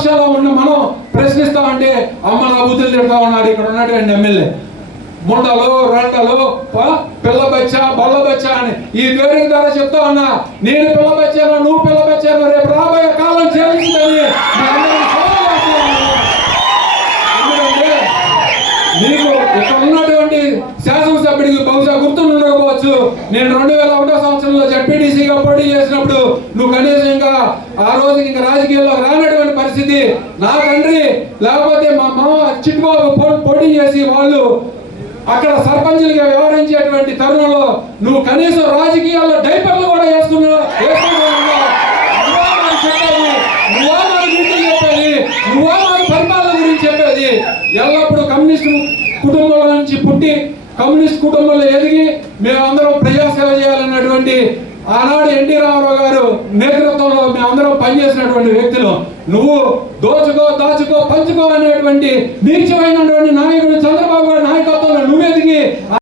ప్రతిపక్షంలో ఉన్న మనం ప్రశ్నిస్తామంటే అమ్మ నా బూతులు తిడతా ఉన్నాడు ఇక్కడ ఉన్నటువంటి ఎమ్మెల్యే. ముండలు రెండలు పిల్ల బచ్చ బల్ల బచ్చ అని ఈ వేరే ద్వారా చెప్తా ఉన్నా. నేను పిల్ల బచ్చాను, నువ్వు పిల్ల బచ్చాను, రేపు రాబోయే కాలం చేయించుదని ఎందుకంటే నీకు ఇక్కడ ఉన్నటువంటి శాసనసభ్యుడికి బహుశా గుర్తుండకపోవచ్చు. నేను 2001 సంవత్సరంలో జడ్పీటీసీగా పోటీ చేసినప్పుడు నువ్వు కనీసంగా ఆ రోజు ఇంకా రాజకీయాల్లో రానటువంటి పరిస్థితి. నా తండ్రి లేకపోతే మా మామ చిట్టుబాబు పోటీ చేసి వాళ్ళు అక్కడ సర్పంచులుగా వ్యవహరించేటువంటి తరుణంలో నువ్వు కనీసం రాజకీయాల్లో డైపర్లు కూడా వేసుకున్నావు. నువ్వా మన గురించి చెప్పేది, నువ్వా మన పరిపాలన గురించి చెప్పేది. ఎల్లప్పుడూ కమ్యూనిస్ట్ కుటుంబంలో నుంచి పుట్టి కమ్యూనిస్ట్ కుటుంబంలో ఎదిగి మేమందరం ప్రజాసేవ చేయాలన్నటువంటి ఆనాడు ఎన్టీ రామారావు గారు నేతృత్వంలో మేమందరం పనిచేసినటువంటి వ్యక్తులు. నువ్వు దోచుకో దాచుకో పంచుకో అనేటువంటి నీచమైనటువంటి నాయకుడు చంద్రబాబు